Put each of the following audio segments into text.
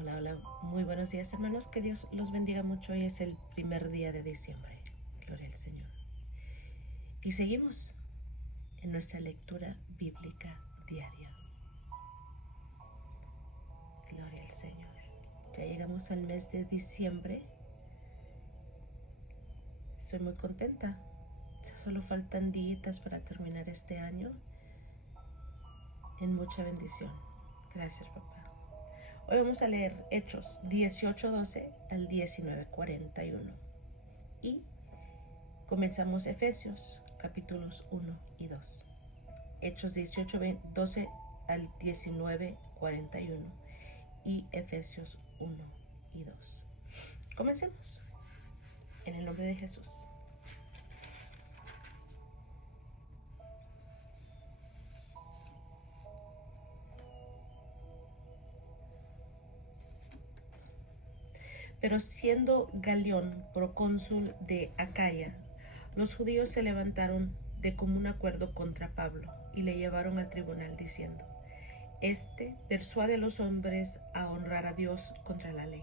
Hola, hola, muy buenos días hermanos, que Dios los bendiga mucho. Hoy es el primer día de diciembre, gloria al Señor. Y seguimos en nuestra lectura bíblica diaria. Gloria al Señor. Ya llegamos al mes de diciembre. Estoy muy contenta. Ya solo faltan días para terminar este año en mucha bendición. Gracias, papá. Hoy vamos a leer Hechos 18:12 al 19:41 y comenzamos Efesios capítulos 1 y 2. Hechos 18:12 al 19:41 y Efesios 1 y 2. Comencemos en el nombre de Jesús. Pero siendo Galión procónsul de Acaya, los judíos se levantaron de común acuerdo contra Pablo y le llevaron al tribunal diciendo: Este persuade a los hombres a honrar a Dios contra la ley.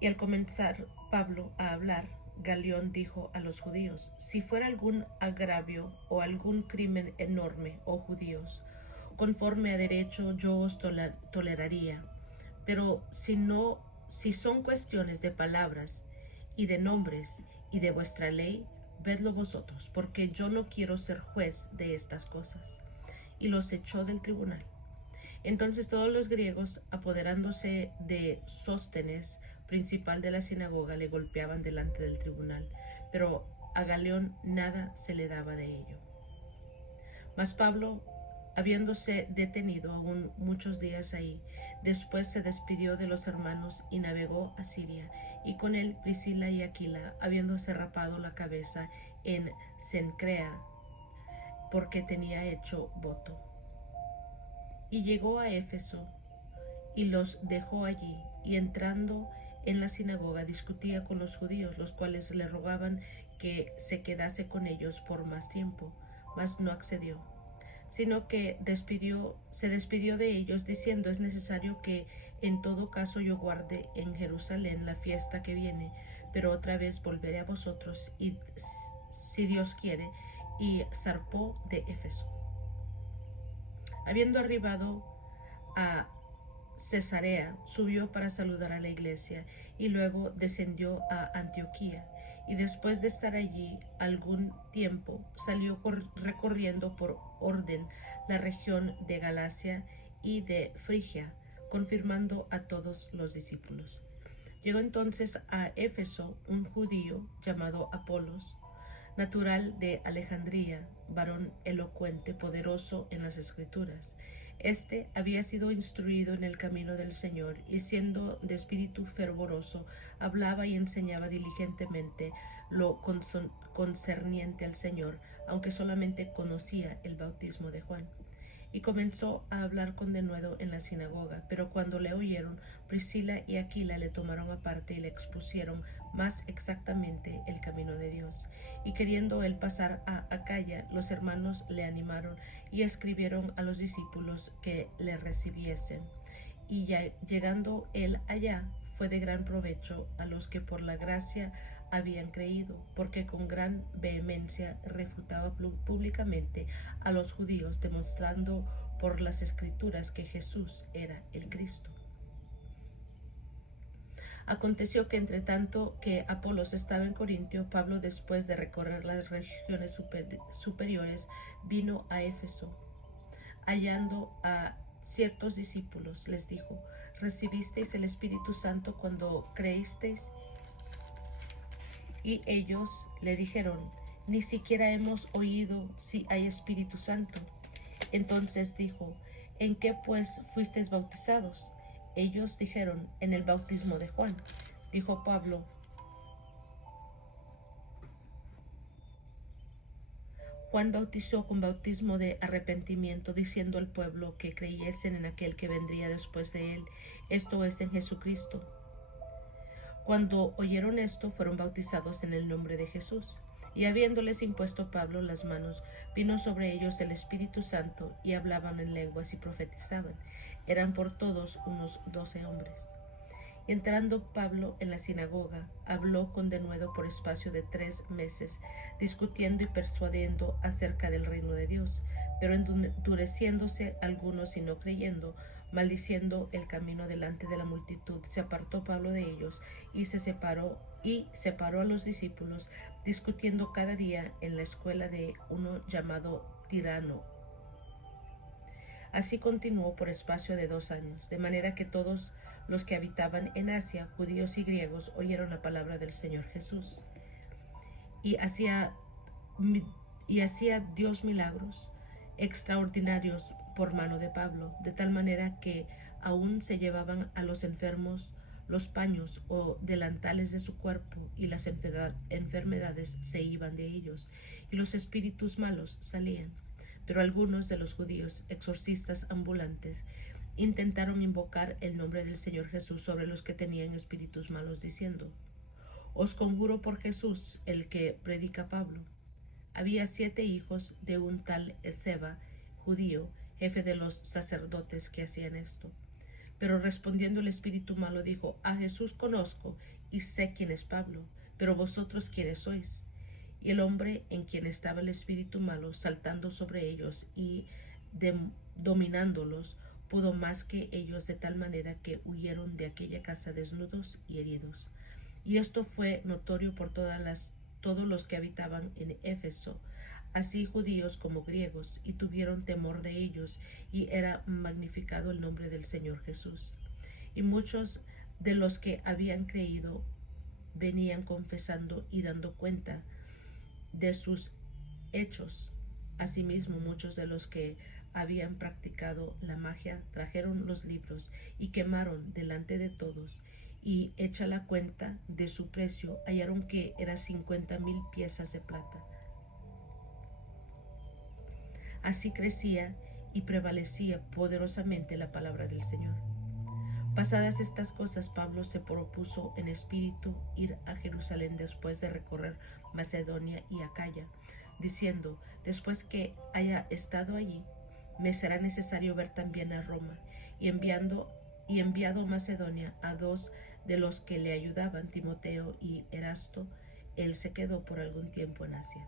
Y al comenzar Pablo a hablar, Galión dijo a los judíos: Si fuera algún agravio o algún crimen enorme, oh judíos, conforme a derecho yo os toleraría, pero si son cuestiones de palabras y de nombres y de vuestra ley, vedlo vosotros, porque yo no quiero ser juez de estas cosas. Y los echó del tribunal. Entonces todos los griegos, apoderándose de Sóstenes, principal de la sinagoga, le golpeaban delante del tribunal, pero a Galión nada se le daba de ello. Mas Pablo, habiéndose detenido aún muchos días ahí, después se despidió de los hermanos y navegó a Siria, y con él Priscila y Aquila, habiéndose rapado la cabeza en Cencrea, porque tenía hecho voto. Y llegó a Éfeso y los dejó allí, y entrando en la sinagoga discutía con los judíos, los cuales le rogaban que se quedase con ellos por más tiempo, mas no accedió, sino que se despidió de ellos diciendo: Es necesario que en todo caso yo guarde en Jerusalén la fiesta que viene, pero otra vez volveré a vosotros, y si Dios quiere. Y zarpó de Éfeso. Habiendo arribado a Cesarea, subió para saludar a la iglesia y luego descendió a Antioquía, y después de estar allí algún tiempo salió recorriendo por orden la región de Galacia y de Frigia, confirmando a todos los discípulos. Llegó entonces a Éfeso un judío llamado Apolos, natural de Alejandría, varón elocuente, poderoso en las Escrituras. Este había sido instruido en el camino del Señor, y siendo de espíritu fervoroso, hablaba y enseñaba diligentemente lo concerniente al Señor, aunque solamente conocía el bautismo de Juan. Y comenzó a hablar con denuedo en la sinagoga, pero cuando le oyeron, Priscila y Aquila le tomaron aparte y le expusieron más exactamente el camino de Dios. Y queriendo él pasar a Acaya, los hermanos le animaron y escribieron a los discípulos que le recibiesen. Y ya llegando él allá, fue de gran provecho a los que por la gracia habían creído, porque con gran vehemencia refutaba públicamente a los judíos, demostrando por las Escrituras que Jesús era el Cristo. Aconteció que entre tanto que Apolos estaba en Corintio, Pablo, después de recorrer las regiones superiores, vino a Éfeso. Hallando a ciertos discípulos, les dijo: ¿Recibisteis el Espíritu Santo cuando creísteis? Y ellos le dijeron: Ni siquiera hemos oído si hay Espíritu Santo. Entonces dijo: ¿En qué pues fuisteis bautizados? Ellos dijeron: En el bautismo de Juan. Dijo Pablo: Juan bautizó con bautismo de arrepentimiento, diciendo al pueblo que creyesen en aquel que vendría después de él, esto es, en Jesucristo. Cuando oyeron esto, fueron bautizados en el nombre de Jesús. Y habiéndoles impuesto Pablo las manos, vino sobre ellos el Espíritu Santo, y hablaban en lenguas y profetizaban. Eran por todos unos 12 hombres. Y entrando Pablo en la sinagoga, habló con denuedo por espacio de 3 meses, discutiendo y persuadiendo acerca del reino de Dios, pero endureciéndose algunos y no creyendo, maldiciendo el camino delante de la multitud, se apartó Pablo de ellos y separó a los discípulos, discutiendo cada día en la escuela de uno llamado Tirano. Así continuó por espacio de 2 años, de manera que todos los que habitaban en Asia, judíos y griegos, oyeron la palabra del Señor Jesús. Y hacía Dios milagros extraordinarios por mano de Pablo, de tal manera que aún se llevaban a los enfermos los paños o delantales de su cuerpo, y las enfermedades se iban de ellos, y los espíritus malos salían. Pero algunos de los judíos, exorcistas ambulantes, intentaron invocar el nombre del Señor Jesús sobre los que tenían espíritus malos, diciendo: Os conjuro por Jesús, el que predica Pablo. Había 7 hijos de un tal Esceva, judío, jefe de los sacerdotes, que hacían esto. Pero respondiendo el espíritu malo dijo: A Jesús conozco y sé quién es Pablo, pero vosotros quiénes sois. Y el hombre en quien estaba el espíritu malo, saltando sobre ellos y dominándolos, pudo más que ellos, de tal manera que huyeron de aquella casa desnudos y heridos. Y esto fue notorio por todos los que habitaban en Éfeso, así judíos como griegos, y tuvieron temor de ellos, y era magnificado el nombre del Señor Jesús. Y muchos de los que habían creído venían confesando y dando cuenta de sus hechos. Asimismo, muchos de los que habían practicado la magia trajeron los libros y quemaron delante de todos, y hecha la cuenta de su precio, hallaron que era 50,000 piezas de plata. Así crecía y prevalecía poderosamente la palabra del Señor. Pasadas estas cosas, Pablo se propuso en espíritu ir a Jerusalén después de recorrer Macedonia y Acaya, diciendo: después que haya estado allí, me será necesario ver también a Roma. Y enviado a Macedonia a 2 de los que le ayudaban, Timoteo y Erasto, él se quedó por algún tiempo en Asia.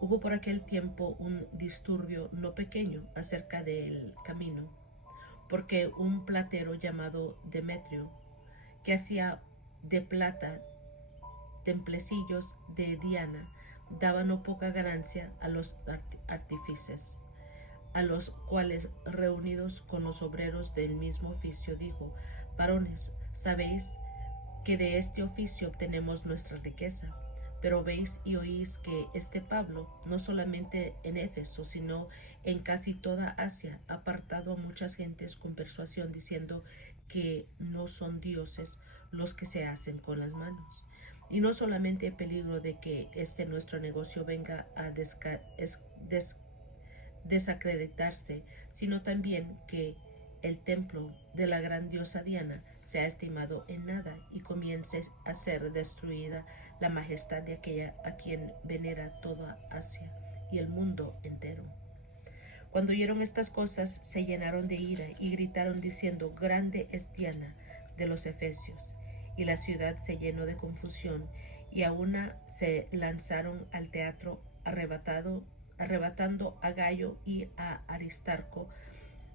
Hubo por aquel tiempo un disturbio no pequeño acerca del camino, porque un platero llamado Demetrio, que hacía de plata templecillos de Diana, daba no poca ganancia a los artífices, a los cuales, reunidos con los obreros del mismo oficio, dijo: varones, sabéis que de este oficio obtenemos nuestra riqueza. Pero veis y oís que este Pablo, no solamente en Éfeso, sino en casi toda Asia, ha apartado a muchas gentes con persuasión, diciendo que no son dioses los que se hacen con las manos. Y no solamente hay peligro de que este nuestro negocio venga a desacreditarse, sino también que el templo de la gran diosa Diana se ha estimado en nada, y comience a ser destruida la majestad de aquella a quien venera toda Asia y el mundo entero. Cuando oyeron estas cosas, se llenaron de ira y gritaron diciendo: grande es Diana de los Efesios. Y la ciudad se llenó de confusión, y a una se lanzaron al teatro, arrebatando a Gayo y a Aristarco,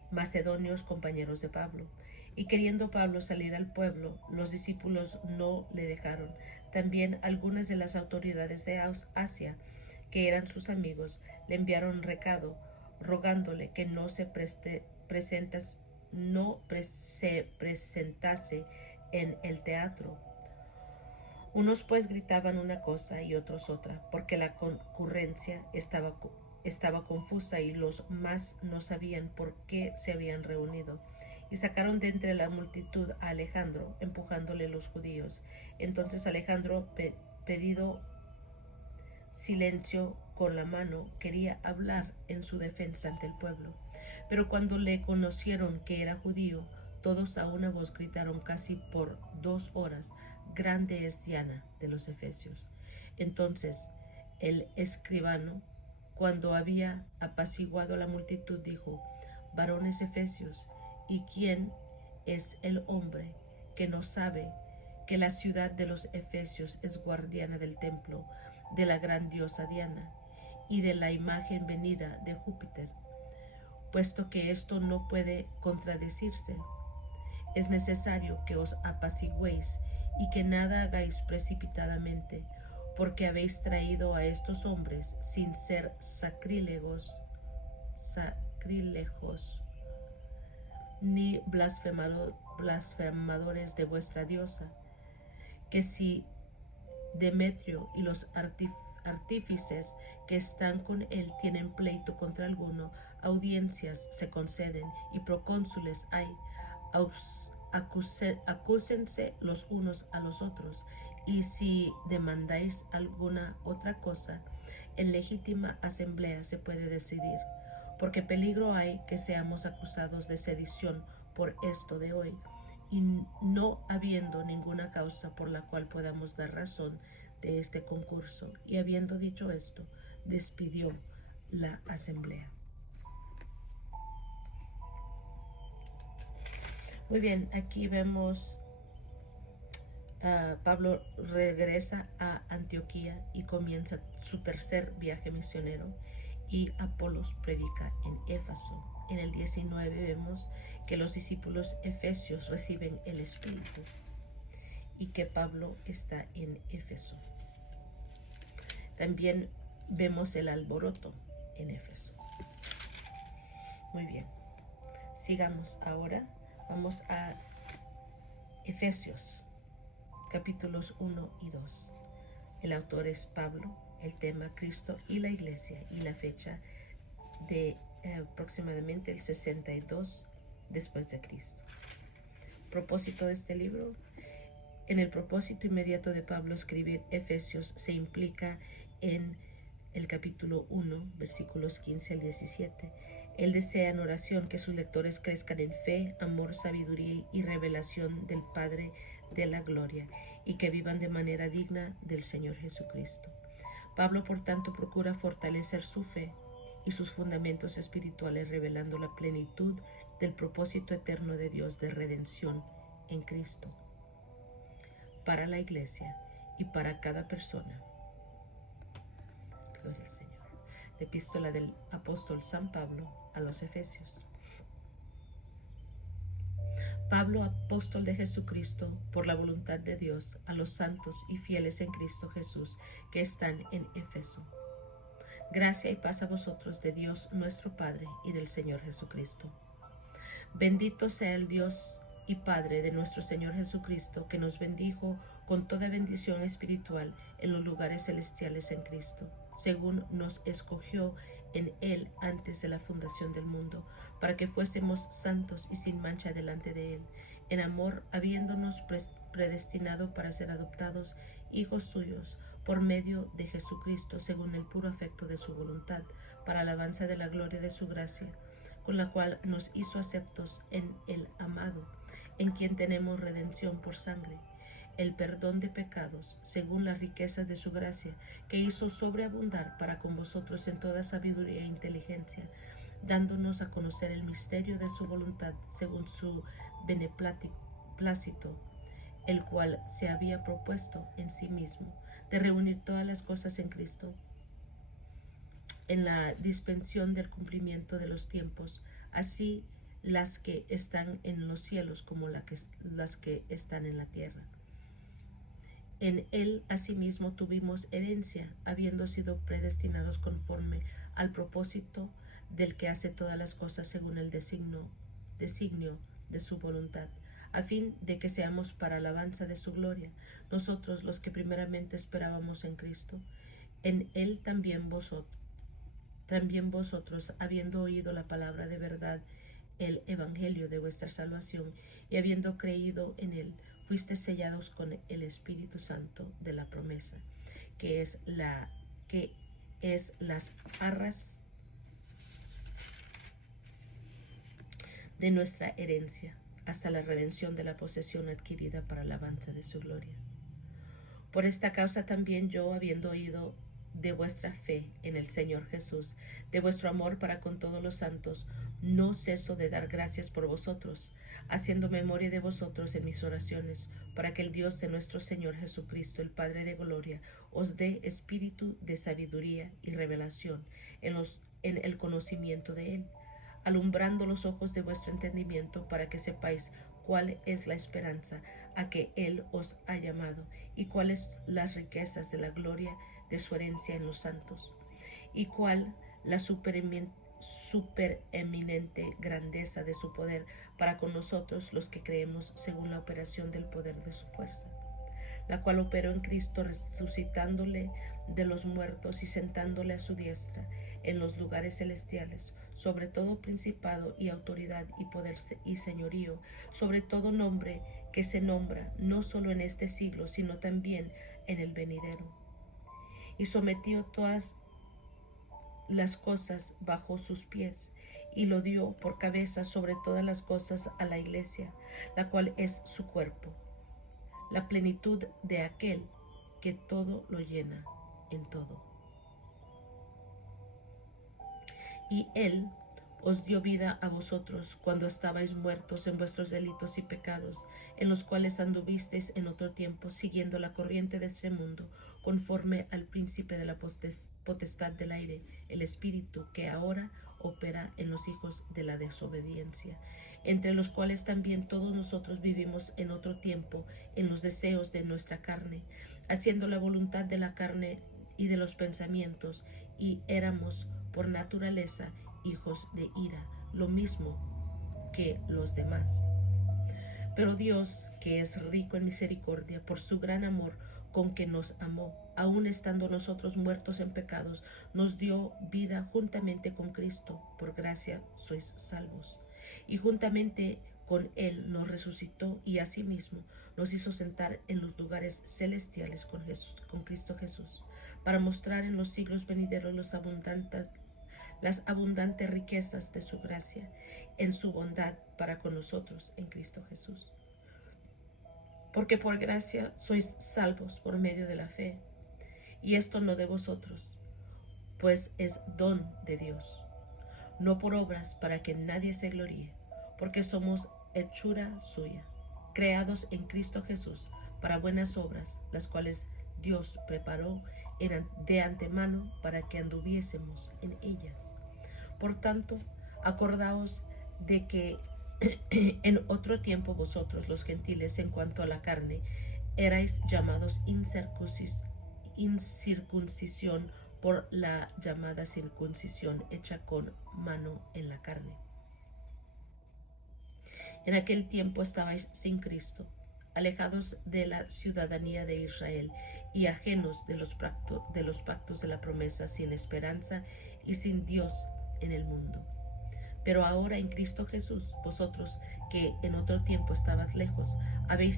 macedonios compañeros de Pablo. Y queriendo Pablo salir al pueblo, los discípulos no le dejaron. También algunas de las autoridades de Asia, que eran sus amigos, le enviaron recado, rogándole que no se presentase en el teatro. Unos pues gritaban una cosa y otros otra, porque la concurrencia estaba confusa, y los más no sabían por qué se habían reunido. Y sacaron de entre la multitud a Alejandro, empujándole los judíos. Entonces Alejandro, pedido silencio con la mano, quería hablar en su defensa ante el pueblo. Pero cuando le conocieron que era judío, todos a una voz gritaron casi por 2 horas: grande es Diana de los Efesios. Entonces el escribano, cuando había apaciguado a la multitud, dijo: varones efesios, ¿y quién es el hombre que no sabe que la ciudad de los efesios es guardiana del templo de la gran diosa Diana y de la imagen venida de Júpiter? Puesto que esto no puede contradecirse, es necesario que os apaciguéis y que nada hagáis precipitadamente, porque habéis traído a estos hombres sin ser sacrílegos ni blasfemadores de vuestra diosa, que si Demetrio y los artífices que están con él tienen pleito contra alguno, audiencias se conceden y procónsules hay, acúsense los unos a los otros, y si demandáis alguna otra cosa, en legítima asamblea se puede decidir, porque peligro hay que seamos acusados de sedición por esto de hoy, y no habiendo ninguna causa por la cual podamos dar razón de este concurso. Y habiendo dicho esto, despidió la asamblea. Muy bien, aquí vemos Pablo regresa a Antioquía y comienza su tercer viaje misionero, y Apolos predica en Éfeso. En el 19 vemos que los discípulos efesios reciben el Espíritu y que Pablo está en Éfeso. También vemos el alboroto en Éfeso. Muy bien, sigamos ahora. Vamos a Efesios, capítulos 1 y 2. El autor es Pablo, el tema Cristo y la iglesia, y la fecha de aproximadamente el 62 después de Cristo. Propósito de este libro. En el propósito inmediato de Pablo escribir Efesios se implica en el capítulo 1, versículos 15 al 17. Él desea en oración que sus lectores crezcan en fe, amor, sabiduría y revelación del Padre de la gloria, y que vivan de manera digna del Señor Jesucristo. Pablo, por tanto, procura fortalecer su fe y sus fundamentos espirituales, revelando la plenitud del propósito eterno de Dios de redención en Cristo para la iglesia y para cada persona. Gloria al Señor. La epístola del apóstol San Pablo a los Efesios. Pablo, apóstol de Jesucristo, por la voluntad de Dios, a los santos y fieles en Cristo Jesús que están en Éfeso. Gracia y paz a vosotros de Dios nuestro Padre y del Señor Jesucristo. Bendito sea el Dios y Padre de nuestro Señor Jesucristo, que nos bendijo con toda bendición espiritual en los lugares celestiales en Cristo, según nos escogió en Él antes de la fundación del mundo, para que fuésemos santos y sin mancha delante de Él, en amor, habiéndonos predestinado para ser adoptados hijos suyos por medio de Jesucristo, según el puro afecto de su voluntad, para alabanza de la gloria de su gracia, con la cual nos hizo aceptos en el amado, en quien tenemos redención por sangre, el perdón de pecados, según las riquezas de su gracia, que hizo sobreabundar para con vosotros en toda sabiduría e inteligencia, dándonos a conocer el misterio de su voluntad, según su beneplácito, el cual se había propuesto en sí mismo, de reunir todas las cosas en Cristo, en la dispensación del cumplimiento de los tiempos, así las que están en los cielos como las que están en la tierra. En Él asimismo tuvimos herencia, habiendo sido predestinados conforme al propósito del que hace todas las cosas según el designio de su voluntad, a fin de que seamos para alabanza de su gloria, nosotros los que primeramente esperábamos en Cristo. En Él también vosotros, habiendo oído la palabra de verdad, el evangelio de vuestra salvación, y habiendo creído en Él, fuiste sellados con el Espíritu Santo de la promesa, que es las arras de nuestra herencia, hasta la redención de la posesión adquirida para alabanza de su gloria. Por esta causa también yo, habiendo oído de vuestra fe en el Señor Jesús, de vuestro amor para con todos los santos, no ceso de dar gracias por vosotros, haciendo memoria de vosotros en mis oraciones, para que el Dios de nuestro Señor Jesucristo, el Padre de gloria, os dé espíritu de sabiduría y revelación en el conocimiento de Él, alumbrando los ojos de vuestro entendimiento, para que sepáis cuál es la esperanza a que Él os ha llamado, y cuáles las riquezas de la gloria de su herencia en los santos, y cuál la supereminente grandeza de su poder para con nosotros los que creemos, según la operación del poder de su fuerza, la cual operó en Cristo, resucitándole de los muertos y sentándole a su diestra en los lugares celestiales, sobre todo principado y autoridad y poder y señorío, sobre todo nombre que se nombra, no solo en este siglo, sino también en el venidero. Y sometió todas las cosas bajo sus pies, y lo dio por cabeza sobre todas las cosas a la iglesia, la cual es su cuerpo, la plenitud de aquel que todo lo llena en todo. Y Él os dio vida a vosotros cuando estabais muertos en vuestros delitos y pecados, en los cuales anduvisteis en otro tiempo, siguiendo la corriente de este mundo, conforme al príncipe de la potestad del aire, el espíritu que ahora opera en los hijos de la desobediencia, entre los cuales también todos nosotros vivimos en otro tiempo en los deseos de nuestra carne, haciendo la voluntad de la carne y de los pensamientos, y éramos por naturaleza hijos de ira, lo mismo que los demás. Pero Dios, que es rico en misericordia, por su gran amor con que nos amó, aun estando nosotros muertos en pecados, nos dio vida juntamente con Cristo. Por gracia sois salvos. Y juntamente con Él nos resucitó, y asimismo nos hizo sentar en los lugares celestiales con Cristo Jesús, para mostrar en los siglos venideros las abundantes riquezas de su gracia en su bondad para con nosotros en Cristo Jesús. Porque por gracia sois salvos por medio de la fe, y esto no de vosotros, pues es don de Dios, no por obras, para que nadie se gloríe, porque somos hechura suya, creados en Cristo Jesús para buenas obras, las cuales Dios preparó de antemano para que anduviésemos en ellas. Por tanto, acordaos de que en otro tiempo vosotros, los gentiles, en cuanto a la carne, erais llamados incircuncisión por la llamada circuncisión hecha con mano en la carne. En aquel tiempo estabais sin Cristo, alejados de la ciudadanía de Israel y ajenos de los pactos de la promesa, sin esperanza y sin Dios en el mundo. Pero ahora en Cristo Jesús, vosotros que en otro tiempo estabas lejos, habéis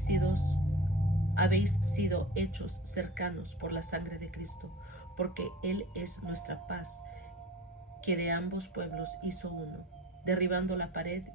sido hechos cercanos por la sangre de Cristo, porque Él es nuestra paz, que de ambos pueblos hizo uno, derribando la pared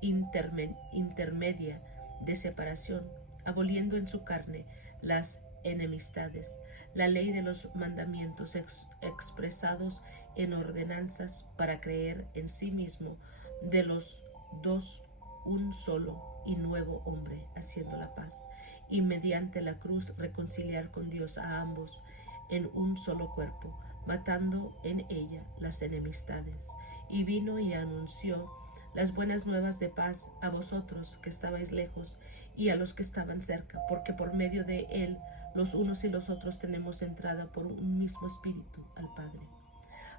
intermedia de separación, aboliendo en su carne las enemistades, la ley de los mandamientos expresados en ordenanzas, para creer en sí mismo de los dos un solo y nuevo hombre, haciendo la paz, y mediante la cruz reconciliar con Dios a ambos en un solo cuerpo, matando en ella las enemistades. Y vino y anunció las buenas nuevas de paz a vosotros que estabais lejos y a los que estaban cerca, porque por medio de Él los unos y los otros tenemos entrada por un mismo espíritu al Padre.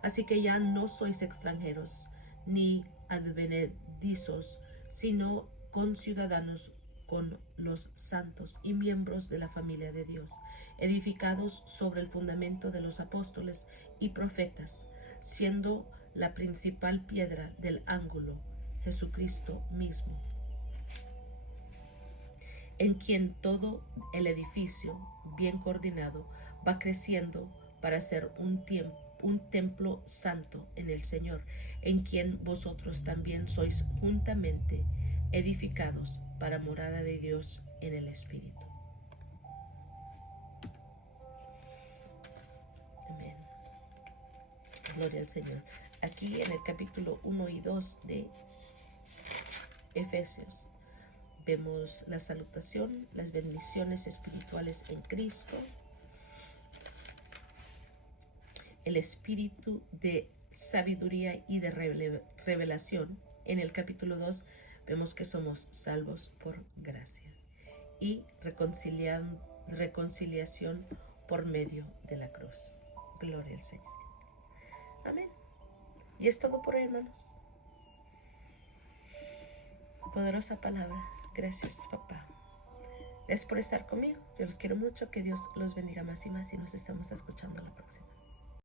Así que ya no sois extranjeros ni advenedizos, sino conciudadanos con los santos y miembros de la familia de Dios, edificados sobre el fundamento de los apóstoles y profetas, siendo la principal piedra del ángulo Jesucristo mismo, en quien todo el edificio, bien coordinado, va creciendo para ser un templo santo en el Señor, en quien vosotros también sois juntamente edificados para morada de Dios en el Espíritu. Gloria al Señor. Aquí en el capítulo 1 y 2 de Efesios vemos la salutación, las bendiciones espirituales en Cristo, el espíritu de sabiduría y de revelación. En el capítulo 2 vemos que somos salvos por gracia y reconciliación por medio de la cruz. Gloria al Señor. Amén. Y es todo por hoy, hermanos. Poderosa palabra. Gracias, papá. Gracias por estar conmigo. Yo los quiero mucho. Que Dios los bendiga más y más y nos estamos escuchando la próxima.